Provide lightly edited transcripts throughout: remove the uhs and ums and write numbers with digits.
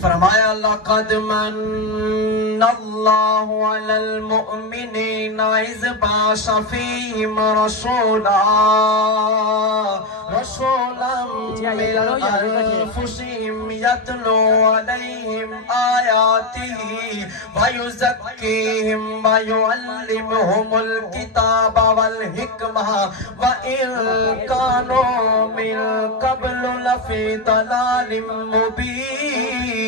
فرمایا لقد من اللہ علی المؤمنین اذ بعث فیہم رسولا من انفسہم یتلو علیہم آیاتہ ویزکیہم ویعلمہم الکتاب والحکمہ وإن كانوا من قبل لفی ضلال مبین۔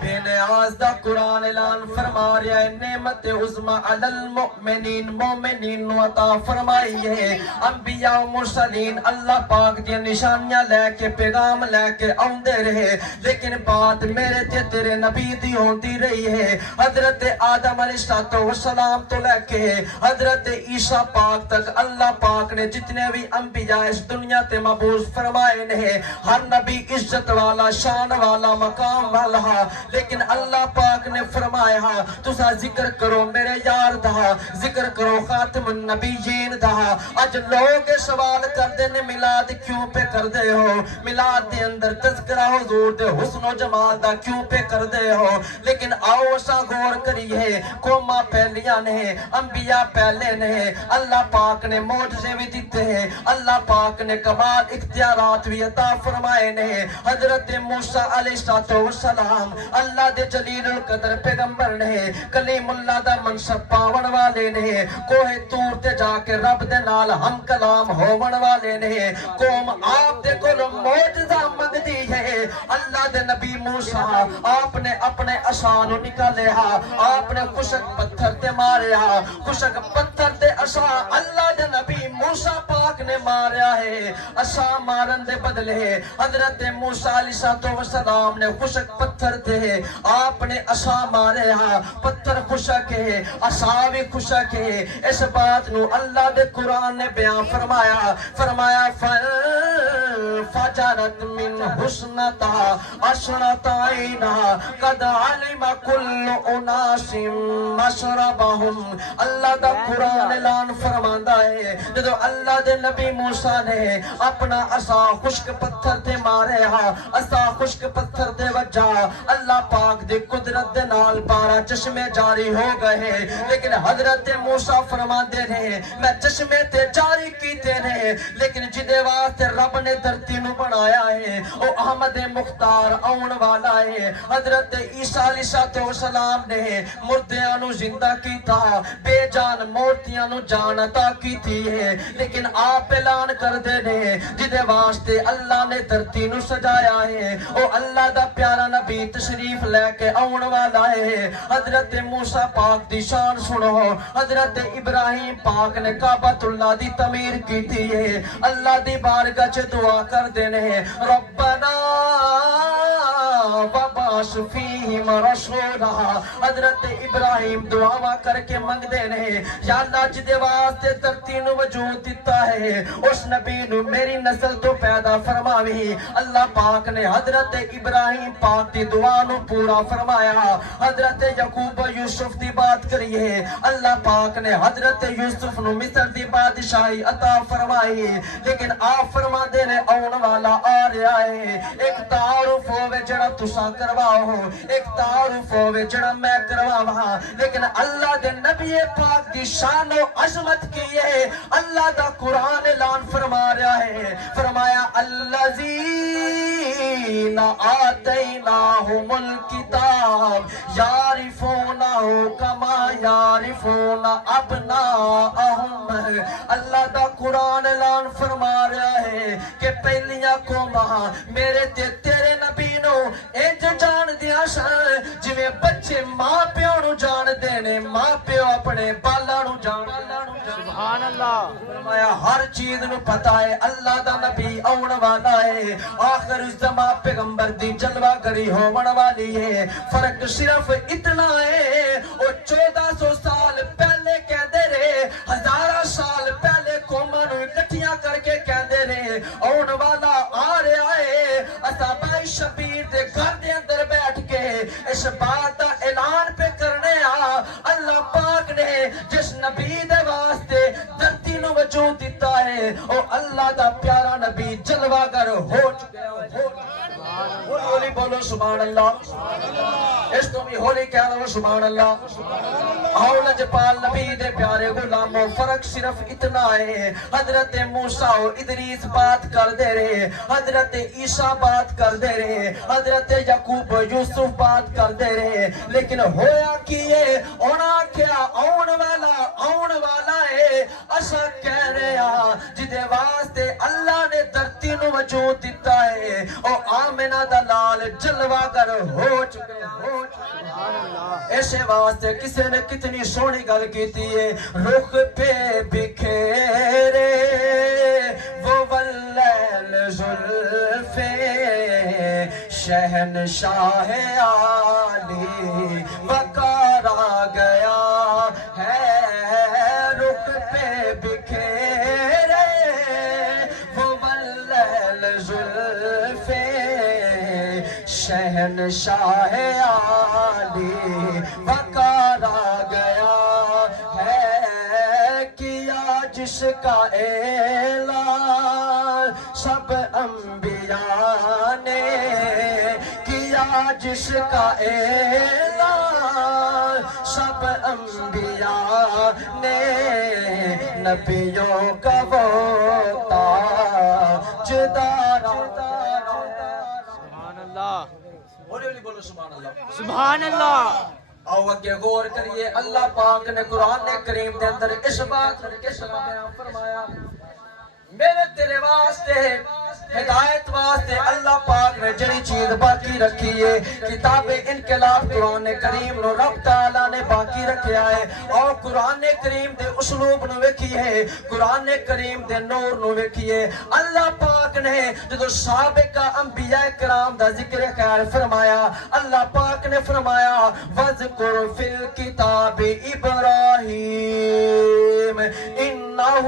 بے نیاز دا قرآن اعلان فرما رہا ہے نعمت عظمی علی المؤمنین، مومنین نو عطا فرمائی ہے۔ انبیاء و مرسلین اللہ پاک دی نشانیاں لے کے پیغام لے کے آندے رہے، لیکن بات میرے تے تیرے نبی دی ہوندی رہی ہے۔ حضرت آدم علیہ السلام تو لے کے حضرت عیسیٰ پاک تک اللہ پاک نے جتنے بھی انبیاء اس دنیا تے مبعوث فرمائے نے، ہر نبی عزت والا، شان والا، مقام والا، لیکن اللہ پاک نے فرمایا تسا ذکر کرو میرے یار دا، ذکر کرو خاتم النبیین دا۔ اج لوگ سوال کردے نے میلاد کیوں پہ کردے ہو، میلاد دے اندر تذکرہ حضور دے حسن و جمال دا کیوں پہ کردے ہو، لیکن آؤ اسا غور کریے قوماں پہلیاں نے، انبیاء پہلے نے، اللہ پاک نے معجزے بھی دیتے ہیں، اللہ پاک نے کمال اختیارات بھی عطا فرمائے نے۔ حضرت موسیٰ علیہ السلام اللہ دے جلیل القدر پیغمبر نے، کلیم اللہ دا منصب پاون والے نے، کوہ طور تے جا کے رب دے نال ہم کلام ہون والے نے۔ قوم آپ دے کولوں معجزہ منگدی ہے، اللہ دے نبی موسیٰ آپ نے اپنے عصا نو نکالیا، آپ نے خشک پتھر تے ماریا، خشک پتھر تے عصا اللہ دے نبی موسیٰ پاک نے ماریا ہے۔ عصا مارن دے بدلے حضرت موسیٰ علیہ السلام نے خشک پتھر تے آپ نے عصا ماریا، پتھر خشک ہے، عصا بھی خشک ہے۔ اس بات نو اللہ دے قرآن نے بیان فرمایا، فجرت من حسنتها عشرة عینا قد علم كل اناس مشربهم۔ اللہ دا قرآن اعلان فرماندا ہے جدو اللہ دے نبی موسیٰ نے اپنا عصا خشک پتھر تے ماریا، عصا خشک پتھر تے وجہ، اللہ پاک دی قدرت دے نال 12 چشمے جاری ہو گئے، لیکن حضرت موسیٰ فرماندے نے میں چشمے تے جاری کیتے نے، لیکن جدے واسطے رب نے دھرتی نو بنایا ہے او احمد مختار آن والا ہے۔ حضرت عیسیٰ علیہ السلام نے مردیاں نو زندہ کیتا، بے جان مورتیاں نو جان عطا کیتی ہے، لیکن آپ اعلان کر دے نے جدے واسطے اللہ نے دھرتی نو سجایا ہے او اللہ دا پیارا نبی تشریف لے کے آن والا ہے۔ حضرت موسیٰ پاک دی شان سنو، حضرت ابراہیم پاک نے کعبۃ اللہ دی تعمیر کیتی ہے، اللہ دی بارگاہ چ دعا کر دینے ربنا وبعث فیہم رسولا۔ حضرت ابراہیم دعا کر کے منگ دینے یا اللہ جدے واسطے دھرتی نو وجود دیتا ہے اس نبی نو میری نسل تو پیدا فرماوی۔ اللہ پاک نے حضرت ابراہیم پاک دی دعا نو پورا فرمایا۔ حضرت یعقوب یوسف دی بات کریے، اللہ پاک نے حضرت یوسف نو مصر دی بادشاہی عطا فرمائی، لیکن آپ فرما دینے آن والا آ رہا ہے۔ ایک تعارف ہوئے جڑا تسا کرواؤ، ایک تعارف ہوئے جڑا میں کرواؤ، لیکن اللہ دے نبی پاک دی شان و عظمت کی ہے اللہ دا قرآن اعلان فرما رہا ہے، فرمایا الذین آتیناہم الکتاب یعرفونہ کما یعرفون ابناءہم۔ اللہ دا قرآن اعلان فرما رہا ہے کہ پہلیاں قوماں میرے تے تیرے نبی نو انج جان دیا سن جویں بچے ماں پیو نو جان دینے، ماں پیو اپنے بالا نو جان۔ سبحان اللہ۔ فرمایا ہر چیز نو پتہ ہے اللہ دا نبی آن والا ہے، آخر الزمان پیغمبر دی جلوہ گری ہون والی ہے۔ فرق صرف اتنا ہے وہ 1400 سال پہلے کہندے رہے، 1000 سال پہلے قوماں نو اکٹھیاں کر کے کہندے رہے آن والا آ رہا ہے۔ اصحابہ شبیر دے گھر دے اندر بیٹھ کے اس بات دا اعلان پہ کرنے اللہ پاک نے جس نبی دے واسطے دھرتی نو وجود دیتا ہے او اللہ دا پیارا نبی جلوہ گر ہو چکے ہو۔ ہولی بولو سبحان اللہ، اس تو بھی ہولی کہہ دو سبحان اللہ۔ آؤ لجپال نبی دے پیارے غلاموں، فرق صرف اتنا ہے، حضرت موسیٰ و ادریس بات کر دے رہے، حضرت عیسیٰ بات کر دے رہے، حضرت یعقوب و یوسف بات کر دے رہے، لیکن ہویا کیے اونا کیا آن والا ہے، اسا کہہ رہے ہیں جدے واسطے اللہ نے دھرتی نو وجود دیتا ہے، اور آمنہ دلال جلوہ گر ہو چکے ایسے واسطے کسی نے کتنی سونی گل کیتی ہے، رخ پہ بکھیرے وہ واللیل زلفے شہنشاہ عالی وقار آ گیا ہے، رخ پہ بکھیرے وہ واللیل زلفے شہنشاہ عالی وقار آ گیا ہے، کیا جس کا اعلان سب انبیاء نے، کیا جس کا اعلان سب انبیاء نے، نبیوں کا وہ تاجدار ہولی بولو سبحان اللہ، سبحان اللہ۔ آؤ اگے غور کریے، اللہ پاک نے قرآن کریم دے اندر اس بات نے کس بیان فرمایا، میرے تیرے واسطے ہدایت واسطے اللہ پاک نے جڑی چیز باقی رکھی ہے، کتاب انقلاب قرآن کریم نو رب تعالیٰ نے باقی رکھیا ہے، اور قرآن کریم دے اسلوب نو ویکھی ہے، قرآن کریم دے نور نو ویکھی ہے۔ اللہ پاک نے جدو سابقہ انبیاء کرام دا ذکر خیر فرمایا، اللہ پاک نے فرمایا وَذْكُرْ فِي الْكِتَابِ إِبْرَاهِيمَ إِنَّهُ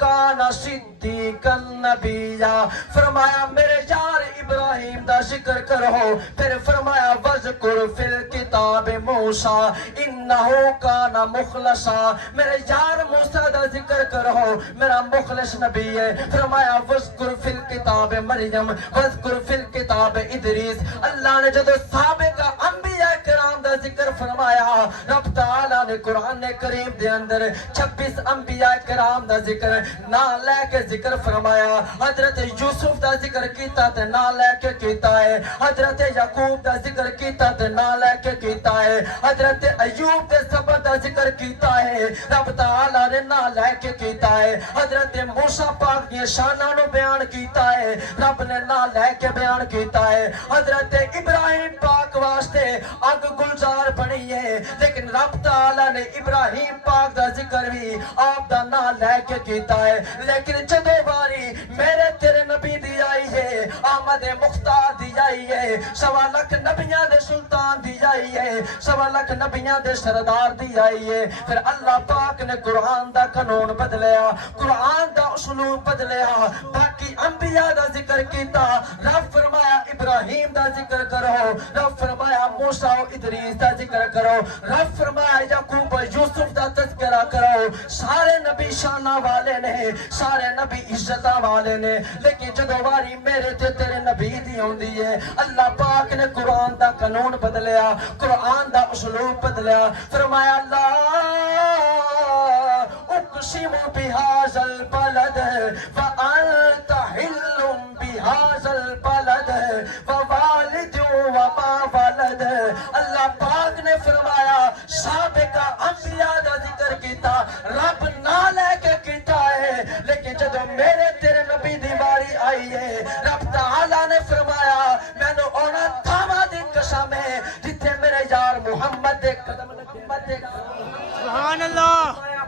كَانَ صِدِّيقًا نَبِيًّا، فرمایا میرے یار ابراہیم دا ذکر کرو، پھر فرمایا وَذْكُرْ فِي الْكِتَابِ مُوسَىٰ إِنَّهُ كَانَ مُخْلَصًا، میرے یار موسیٰ دا ذکر کرو، میرا مخلص نبی ہے، فرمایا وَذْكُرْ فِي الْكِتَابِ مریم وَذْكُرْ فِي الْكِتَابِ ادریس۔ اللہ نے جدو سابقہ انبیاء کرام دا ذکر فرمایا، رب تعالیٰ نے قرآن کریم دے اندر 26 انبیاء کرام دا ذکر نہ لے کے ذکر فرمایا، حضرت یوسف دا ذکر کیتا تے نہ لے کے کیتا ہے، حضرت یعقوب دا ذکر کیتا تے نہ لے کے کیتا ہے، حضرت ایوب دے صبر دا ذکر کیتا ہے، رب تعالیٰ نے نہ لے کے کیتا ہے، حضرت موسیٰ پاک کی شانہ نو بیان کیتا ہے، رب نے نہ لے کے بیان کیتا ہے، حضرت ابراہیم پاک واسطے اگ گلزار بنی ہے، لیکن رب تعالیٰ نے ابراہیم پاک دا ذکر بھی آپ دا نہ لے کے کیتا ہے، لیکن جدو باری میرے تیرے نبی دی آئی ہے، آمد مختار دی آئی ہے، 1.25 لاکھ نبیاں دے سلطان دی آئی ہے، 1.25 لاکھ نبیاں دے سردار دی آئی ہے، پھر اللہ پاک نے قرآن دا قانون بدلیا، قرآن دا اسلوب بدلیا، باقی انبیاء دا ذکر کیتا، رب فرمایا ابراہیم دا ذکر کرو، رب فرمایا موسیٰ و ادریس دا ذکر کرو، رب فرمایا یعقوب و یوسف دا تذکرہ کرو، سارے نبی شانہ والے نے، سارے نبی عزتہ والے نے، لیکن جدو باری میرے تے تیرے نبی دی ہوندی ہے، اللہ پاک نے قرآن دا قانون بدلیا، قرآن دا اسلوب بدلیا، فرمایا لا اقسم بهذا البلد وانت حل بهذا البلد ووالد وما ولد، اللہ پاک نے فرمایا سابقہ انبیاء دا ذکر کیتا، رب نہ لے کے کیتا ہے، لیکن جدو میرے تیرے نبی دی باری آئی ہے، رب تعالیٰ نے فرمایا میں نے اونا تھاما دی قسم ہے جتھے میرے یار محمد دے قدم لگے، سبحان اللہ۔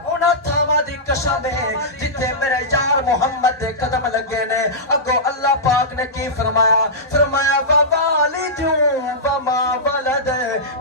اونا تھاما دی قسم ہے جتھے میرے یار محمد دے قدم لگے نے، اگو اللہ پاک نے کی فرمایا، فرمایا وَوَالِدٌ وَمَا وَلَدَ،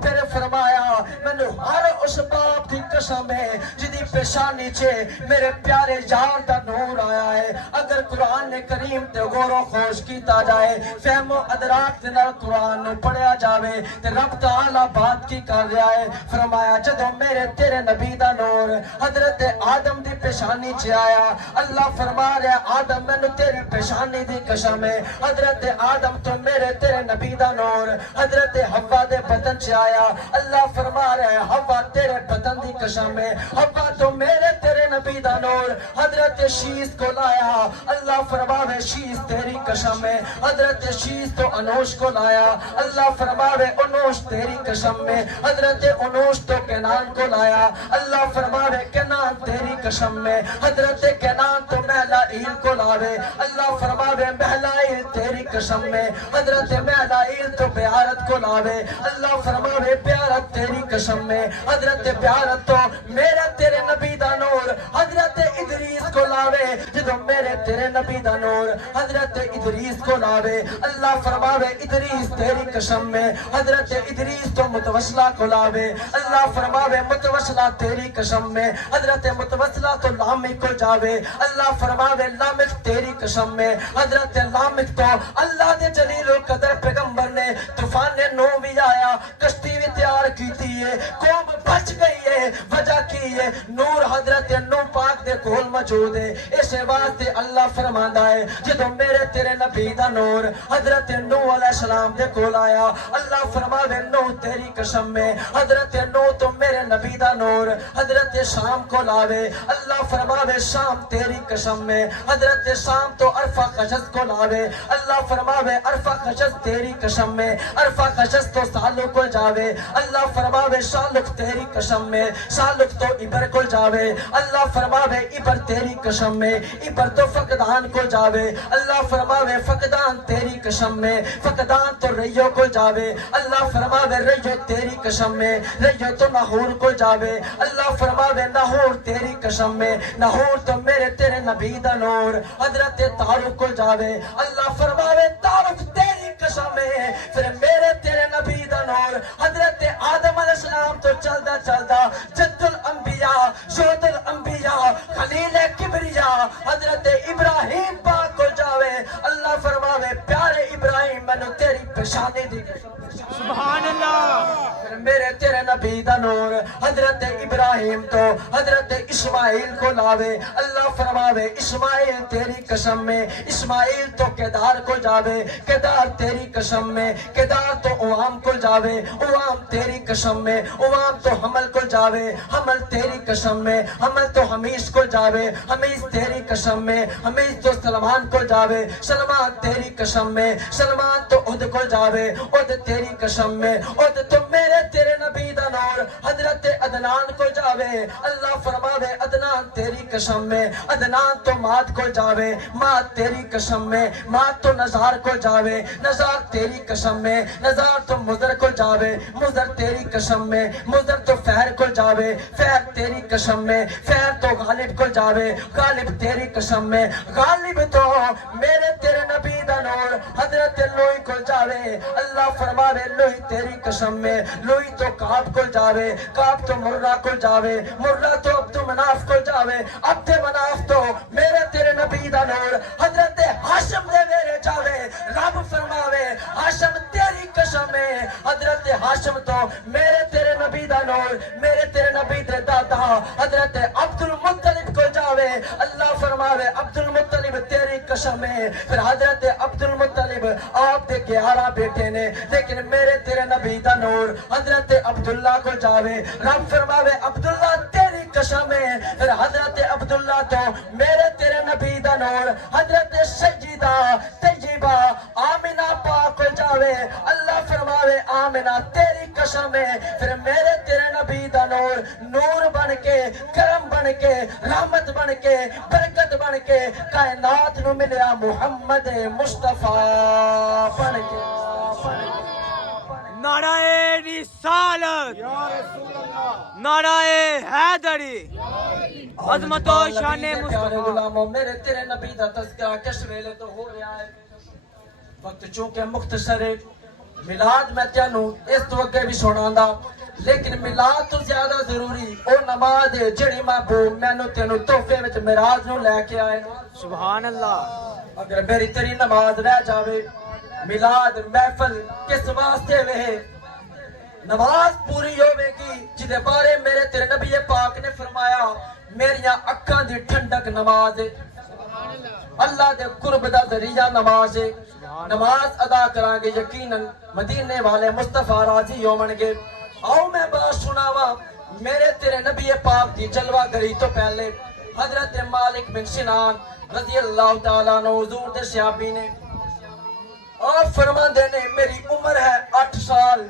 پھر فرمایا میں نے ہر اس باپ دی قسم ہے جدی پیشانی چے میرے پیارے یار دا نور آیا ہے اگر قرآن کریم تے غور و خوش کیتا جائے فہم و ادراک دے نال قرآن نو پڑھیا جاوے تے رب تعالی بات کی کر رہا ہے فرمایا جدوں میرے تیرے نبی دا نور حضرت آدم دی پیشانی چ آیا اللہ فرما رہا آدم مینوں تیری پیشانی دی قسم ہے حضرت آدم تو میرے تیرے نبی دا نور حضرت حوا دے بدن چ آیا اللہ فرما رہا ہے حوا تیرے بدن دی قسم ہے حوا تو میرے تیرے نبی دا نور حضرت شیش کو لایا اللہ فرماوے شیش تیری قسم ہے حضرت شیش تو انوش کو لایا اللہ فرماوے انوش تیری قسم میں حضرت انوش تو کنان کو لایا اللہ فرماوے کنان تیری قسم میں حضرت کنان تو مہلائیل کو لاوے اللہ فرماوے مہلائیل تیری قسم میں حضرت مہلائیل تو بیارت کو لاوے اللہ فرماوے بیارت تیری قسم میں حضرت بیارت تو میرے تیرے نبی دا نور حضرت ادریس کو لاوے جدو میرے تیرے نبی دا نور حضرت ادریس کو لاوے اللہ فرماوے ادریس تیری قسم میں حضرت ادریس تو متوسلہ کو لاوے اللہ فرماوے متوسلہ تیری قسم میں حضرت متوسلہ تو لامک کو جاوے اللہ فرماوے لامک تیری قسم میں حضرت لامک تو اللہ دے جلیل القدر پیغمبر نے طوفان نو بھی آیا کشتی بھی تیار کی تھی قوم بچ گئی ہے وجہ کی ہے نور حضرت نو پاک دے کول موجود ہے اس واسطے اللہ فرماندا ہے جدوں میرے تیرے نبی دا نور حضرت نو علیہ السلام دے کول آیا اللہ فرماوے نو تیری قسم میں حضرت نو تو میرے نبی دا نور حضرت شام کو لاوے اللہ فرماوے شام تیری قسم میں حضرت شام تو عرفہ خشز کو لاوے اللہ فرماوے عرفہ خشز تیری قسم میں عرفہ خشز تو سالو کو جاوے اللہ فرماوے شالک تیری قسم میں شالک تو عبر کو جاوے اللہ فرماوے عبر تیری قسم میں عبر تو فقدان کو جاوے اللہ فرماوے فقدان تیری قسم میں فقدان تو ریو کو جاوے اللہ فرماوے ریو تیری قسم میں ریو تو ناہور کو جاوے اللہ فرماوے ناہور تیری قسم میں ناہور تو میرے تیرے نبی دا نور حضرت تعارف کو جاوے اللہ فرماوے تعارف تیری قسم میں پھر میرے تیرے نبی دا نور حضرت آدم علیہ السلام تو چلدا چلدا جد الانبیاء شہد الانبیاء خلیل کبریا حضرت ابراہیم پاک کو جاوے اللہ فرماوے پیارے ابراہیم میں تیری پیشانی دی سبحان اللہ میرے تیرے نبی دا نور حضرت ابراہیم تو حضرت اسماعیل کو لاوے اللہ فرماوے اسماعیل تیری قسم میں اسماعیل تو کیدار کو جاوے کیدار تیری قسم میں کیدار تو اوام کو جاوے اوام تیری قسم میں اوام تو حمل کو جاوے حمل تیری قسم میں حمل تو حمیش کو جاوے حمیش تیری قسم میں حمیش تو سلمان کو جاوے سلمان تیری قسم میں سلمان تو عد کو جاوے عد تیری قسم میں عد تو میرے تیرے نبی دا نور حضرت عدنان کو جاوے اللہ فرماوے عدنان تیری قسم میں عدنان تو ماد کو جاوے ماد تیری قسم میں ماد تو نزار کو جاوے نزار تیری قسم میں نزار تو مزر کو جاوے مزر تیری قسم میں مزر تو فہر کو جاوے فہر تیری قسم میں فہر تو غالب کو جاوے غالب تیری قسم میں غالب تو میرے تیرے نبی دا نور حضرت لوئی کو جاوے اللہ فرماوے لوئی تیری قسم میں لوئی تو کعب کو جاوے کعب تو مرہ کو جاوے مرہ تو عبد مناف کو جاوے عبد مناف تو میرے تیرے نبی دا نور حضرت ہاشم دے میرے جاوے رب فرماوے ہاشم تیری قسم میں حضرت ہاشم تو میرے تیرے نبی دا نور میرے تیرے نبی دے دادا حضرت عبد المطلب کو جاوے اللہ فرماوے عبد المطلب تیری قسم میں پھر حضرت عبد المطلب آپ دے 11 بیٹے نے لیکن میرے تیرے نبی دا نور حضرت عبداللہ کو جاوے رب فرماوے عبداللہ تیری قسم ہے پھر حضرت عبداللہ تو میرے تیرے نبی دا نور حضرت سجدہ تجیبہ آمنہ پاک کو جاوے اللہ فرماوے آمنہ تیری قسم ہے پھر میرے تیرے نبی دا نور نور بن کے کرم بن کے رحمت بن کے برکت بن کے کائنات نو ملیا محمد مصطفیٰ بن کے نعرہ رسالت نعرہ حیدری عظمت و شان مصطفیٰ غلاموں میرے تیرے نبی دا تذکرہ کس ویلے تو ہو رہا ہے وقت چونکہ مختصر ہے میلاد میں تینوں اس تو اگے بھی سناں دا لیکن میلاد تو زیادہ ضروری او نماز ہے جڑی محبوب مینوں تینوں تحفے وچ معراج نوں لے کے آئے. سبحان اللہ. اگر میری تیری نماز رہ جاوے میلاد محفل کس واسطے وے؟ نماز پوری ہوے گی جدے بارے میرے تیرے نبی پاک نے فرمایا میریاں اکھاں دی ٹھنڈک نماز ہے. اللہ دے قرب دا ذریعہ نماز ہے. نماز ادا کران گے یقیناً مدینے والے مصطفیٰ راضی ہون گے. آؤ میں بات سناواں میرے تیرے نبی پاک دی جلوہ گری تو پہلے حضرت مالک بن سنان رضی اللہ تعالیٰ عنہ حضور دے صحابی نے آپ فرماندے نے میری عمر ہے 8 سال.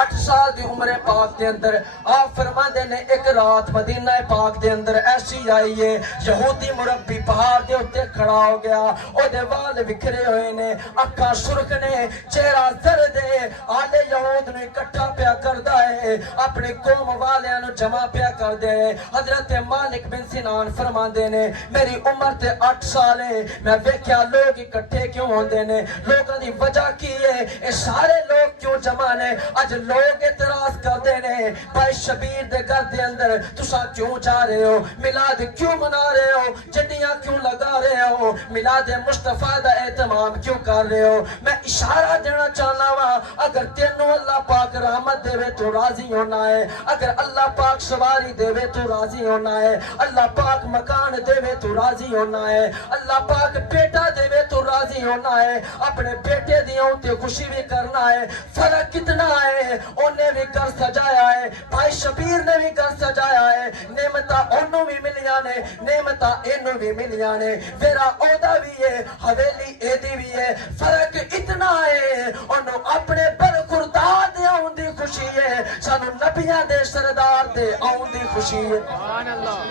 8 سال دی عمر پاک دے اندر آپ فرماندے نے ایک رات مدینہ پاک دے اندر ایسی آئی ہے یہودی مربی پہاڑ دے اتے کھڑا ہو گیا. او دے وال بکھرے ہوئے نے اکھاں سرخ نے چہرہ زرد ہے. آلے یہود نے اکٹھا پیا کردا ہے اپنے قوم والیاں نو جمع پیا کردے ہے. حضرت مالک بن سنان فرماندے نے میری عمر تے 8 سال ہے میں ویکھیا لوگ اکٹھے کیوں ہوندے نے لوکاں دی وجہ کی ہے اے سارے لوگ کیوں جمع نے. اج لوگ اعتراض کرتے ہیں بھائی شبیر دے گھر دے اندر تساں کیوں جا رہے ہو میلاد کیوں منا رہے ہو جنیاں کیوں لگا رہے ہو میلاد مصطفیٰ دا اہتمام کیوں کر رہے ہو. میں اشارہ دینا چاہنا وا اگر تینوں اللہ پاک رحمت دے تو راضی ہونا ہے اگر اللہ پاک سواری دے تو راضی ہونا ہے اللہ پاک مکان دے تو راضی ہونا ہے اللہ پاک بیٹا دے تو راضی ہونا ہے اپنے بیٹے دیاں تے خوشی بھی کرنا ہے. فرق کتنا ہے انہیں بھی گھر سجایا ہے بھائی شبیر نے بھی گھر سجایا ہے نعمتاں انہوں بھی ملیاں نے نعمتاں انہوں بھی ملیاں نے میرا عہدہ بھی ہے حویلی ایدی بھی ہے. فرق اتنا ہے انہوں اپنے برخوردار دے آن دی خوشی ہے سانو نبیاں دے سردار دے آن دی خوشی ہے. سبحان اللہ.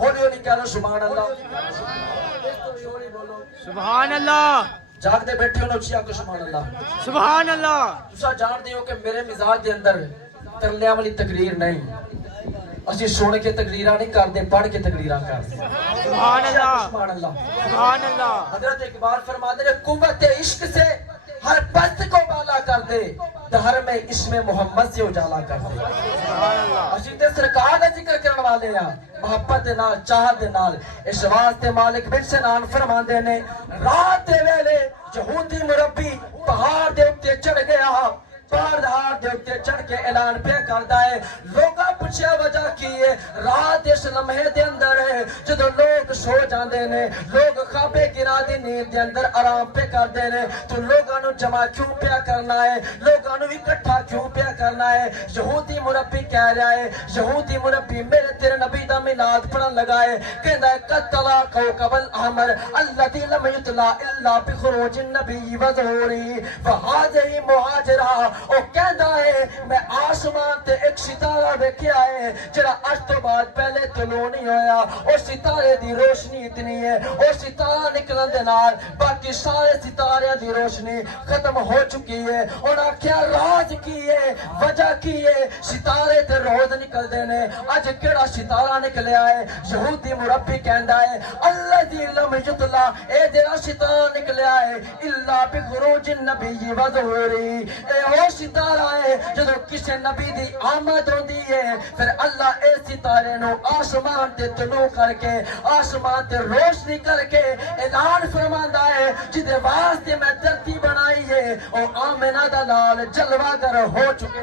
ہولی ہولی کہہ رہا سبحان اللہ. سبحان اللہ. جاگ دے بیٹھے ہونا اچھیا کو سبحان اللہ. سبحان اللہ. تسا جان دے ہو کہ میرے مزاج دے اندر ترلیاں والی تقریر نہیں اسی سن کے تقریراں نہیں کر دے پڑھ کے تقریراں کر دے. سبحان اللہ. سبحان اللہ. سبحان اللہ. حضرت اقبال فرماتے ہیں قوت عشق سے ہر پست کو بالا کر دے دہر میں اسم محمد سے اجالا کر دے. سبحان اللہ. اسی تے سرکار دا ذکر کرن والے ہیں محبت دے نال چاہت دے نال. اس واسطے مالک بن سنان فرماندے نے رات دے ویلے یہودی مربی پہاڑ دے اتے چڑھ گیا پہاڑ دے اتے چڑھ کے اعلان پہ کردا ہے. لوگاں پوچھیا وجہ کی ہے رات اس لمحے دے اندر ہے جدوں لوگ سو جاندے نے لوگ خوابے گرا دی نیند دے اندر آرام پہ کردے نے تو لوگاں نو جمع کیوں پیا کرنا ہے لوگاں نو اکٹھا کیوں پیا کرنا ہے. یہودی مربی کہہ رہا ہے یہودی مربی میرے تیرے نبی دا میلاد پڑھن لگا ہے کہندا ہے قد طلع کوكب الاحمر الذي لم يطلع الا بخروج النبي وظهوره فهذه مهاجرہ. او کہندا ہے میں آسمان تے ایک ستارہ ویکھیا ہے جڑا اج تو بعد پہلے طلوع نہیں ہویا. او ستارے دی روشنی اتنی ہے او ستارہ نکلن دے نال باقی سارے ستاریاں دی روشنی ختم ہو چکی ہے. انہاں کیا راز کی ہے وجہ کی ہے ستارے تے روز نکل دے نے اج کیڑا ستارہ نکلیا ہے. یہودی مربی کہندا ہے الذی لم یطلع اے جڑا ستارہ نکلیا ہے الا بخروج النبی وظهوره اے وہ ستارہ ہے جدو کسی نبی دی آمد ہوندی ہے پھر اللہ اے ستارے نو آسمان تے طلوع کر کے آسمان تے روشنی کر کے اعلان فرماندا ہے جدے واسطے میں دھرتی بنائی ہے او آمنہ دا لال جلوہ گر ہو چکے